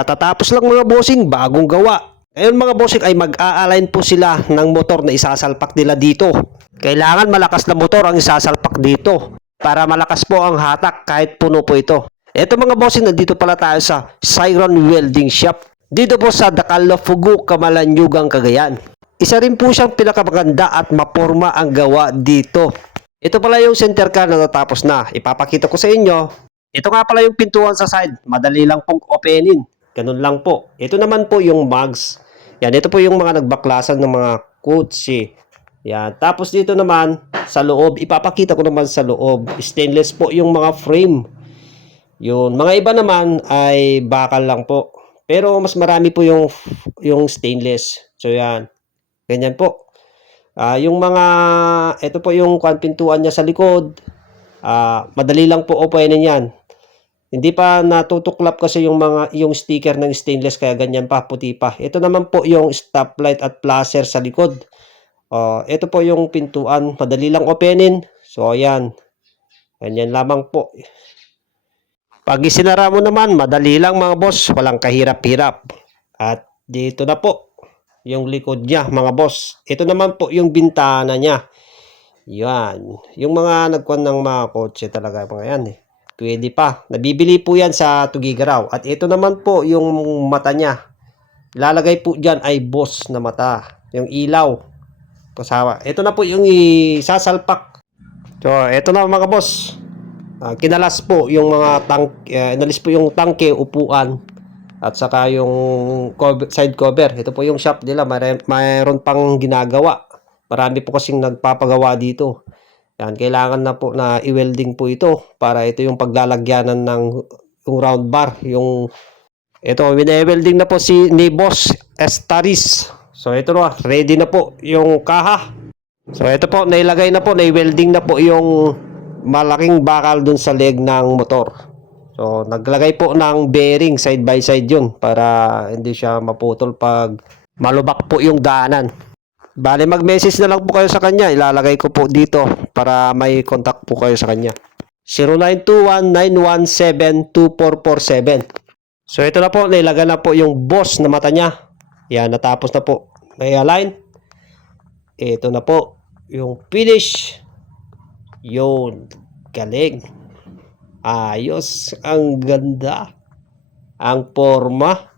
Katatapos lang mga bossing, bagong gawa. Ngayon mga bossing ay mag-a-align po sila ng motor na isasalpak nila dito. Kailangan malakas na motor ang isasalpak dito para malakas po ang hatak kahit puno po ito. Ito mga bossing, nandito pala tayo sa Siron Welding Shop. Dito po sa Dakalo, Fugu, Camalanyugang, Cagayan. Isa rin po siyang pinakamaganda at maporma ang gawa dito. Ito pala yung center car na natapos na. Ipapakita ko sa inyo. Ito nga pala yung pintuan sa side. Madali lang pong openin. Ganun lang po. Ito naman po yung mugs. Yan, ito po yung mga nagbaklasan ng mga kotse. Yan. Tapos dito naman sa loob, ipapakita ko naman sa loob. Stainless po yung mga frame. Yun. Mga iba naman ay bakal lang po. Pero mas marami po yung stainless. So yan. Ganyan po. Yung mga, ito po yung pintuan niya sa likod. Madali lang po openin yan. Hindi pa natutuklap kasi yung sticker ng stainless kaya ganyan pa, puti pa. Ito naman po yung stoplight at flasher sa likod. Ito po yung pintuan, madali lang openin. So ayan. Ganyan lamang po. Pag isinara mo naman, madali lang mga boss, walang kahirap-hirap. At dito na po yung likod niya mga boss. Ito naman po yung bintana niya. Yan. Yung mga nagkuhan ng mga kotse talaga mga yan eh. Pwede pa. Nabibili po yan sa Tugigaraw. At ito naman po yung mata niya. Ilalagay po dyan ay boss na mata. Yung ilaw. Kasama. Ito na po yung isasalpak. So, ito na mga boss. Kinalas po yung mga inalis po yung tangke, upuan. At saka yung side cover. Ito po yung shop nila. Mayroon pang ginagawa. Marami po kasing nagpapagawa dito. Yan, kailangan na po na i-welding po ito para ito yung paglalagyanan ng yung round bar. Ito, wine-welding na po ni Boss Estaris. So, ito na, ready na po yung kaha. So, ito po, nailagay na po, na-welding na po yung malaking bakal dun sa leg ng motor. So, naglagay po ng bearing side by side yun para hindi siya maputol pag malubak po yung daanan. Bale, mag-message na lang po kayo sa kanya. Ilalagay ko po dito para may contact po kayo sa kanya. 0921-917-2447. So, ito na po. Nailagan na po yung boss na mata niya. Yan, natapos na po. May align. Ito na po. Yung finish. Yun. Galing. Ayos. Ang ganda. Ang forma.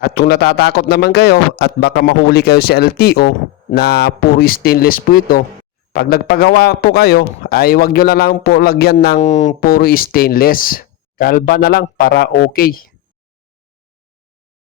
At kung natatakot naman kayo at baka mahuli kayo sa LTO na puro stainless po ito, pag nagpagawa po kayo ay wag nyo na lang po lagyan ng puro stainless. Kalba na lang para okay.